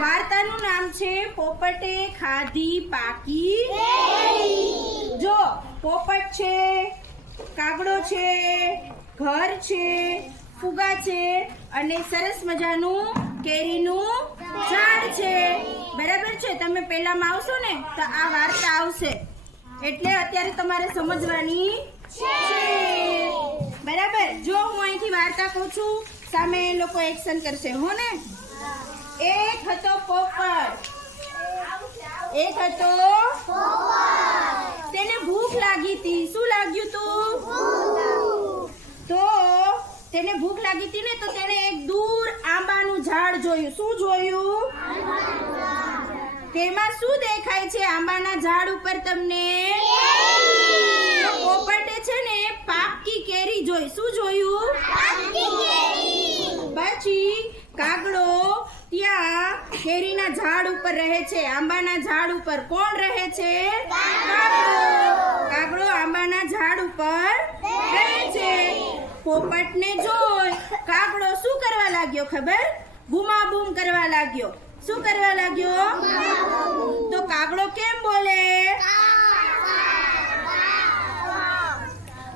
વાર્તાનું નામ છે પોપટે ખાધી પાકી કેરી। જો પોપટ છે, કાગડો છે, ઘર છે, ફુગા છે અને સરસ મજાનું કેરીનું ઝાડ છે। બરાબર છે? તમે પહેલામાં આવશો ને તો આ વાર્તા આવશે, એટલે અત્યારે તમારે સમજવાની છે। બરાબર? જો હું અહીંથી વાર્તા કહું છું, સામે લોકો એક્શન કરશે, હો ને? એક હતો પોપટ, તેને ભૂખ લાગી હતી। શું લાગ્યું તું? તો તેને ભૂખ લાગી હતી ને, તો તેને એક દૂર આંબાનું ઝાડ જોયું। શું જોયું? તેમાં શું દેખાય છે આંબાના ઝાડ ઉપર તમને? પોપટે છે ને પાકી કેરી જોઈ। શું જોયું? પછી કાગડો ત્યાં કેરીના ઝાડ ઉપર રહે છે, આંબાના ઝાડ ઉપર। કોણ રહે છે? કાગડો આંબાના ઝાડ ઉપર રહે છે। પોપટને જોઈ કાગડો શું કરવા લાગ્યો ખબર? બૂમાબૂમ કરવા લાગ્યો। શું કરવા લાગ્યો? તો કાગડો કેમ બોલે?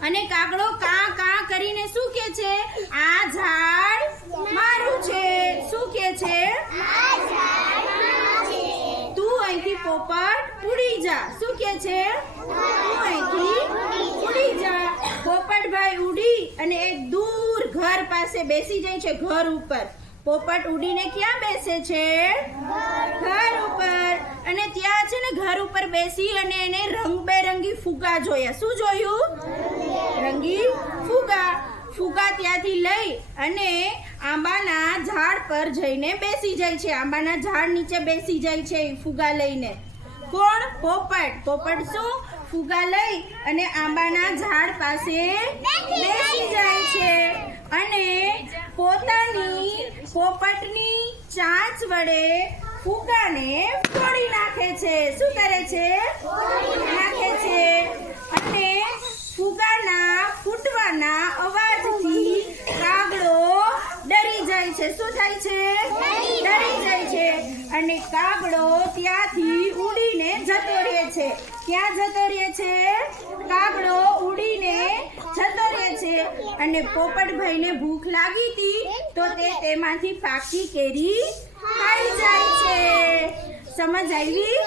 અને કાગડો કા કા કરીને શું કહે છે? આ ઝાડ મારું છે। શું કહે છે? તું અહીંથી પોપટ ઉડી જા। શું કહે છે? તું અહીંથી ઉડી જા। પોપટભાઈ ઉડી અને એક દૂર ઘર પાસે બેસી જાય છે, ઘર ઉપર। પોપટ ઉડીને ક્યાં બેસે છે? ઘર ઉપર। અને ત્યાં છે ને ઘર ઉપર બેસી અને એને રંગબેરંગી ફુગા જોયા। શું જોયું? રંગી ફુગા। ફુગા ત્યાંથી લઈ અને આંબાના ઝાડ પર જઈને બેસી જાય છે, આંબાના ઝાડ નીચે બેસી જાય છે ફુગા લઈને। કોણ? પોપટ। પોપટ શું? ફુગા લઈ અને આંબાના ઝાડ પાસે બેસી જાય છે અને પોપટની ચાંચ વડે ફુગાને ફોડી નાખે છે। શું કરે છે? નાખે છે। અને ફુગાના ફૂટવાના અવાજથી કાગડો ડરી જાય છે। શું થાય છે? ડરી જાય છે। અને કાગડો ત્યાંથી ઉડીને જતો રહે છે। ક્યાં જતો રહે છે? કાગડો ઉડીને જતો રહે છે। અને પોપટભાઈને ભૂખ લાગી હતી તો તે તેમાંથી પાકી કેરી ખાઈ જાય છે। સમજ આવી?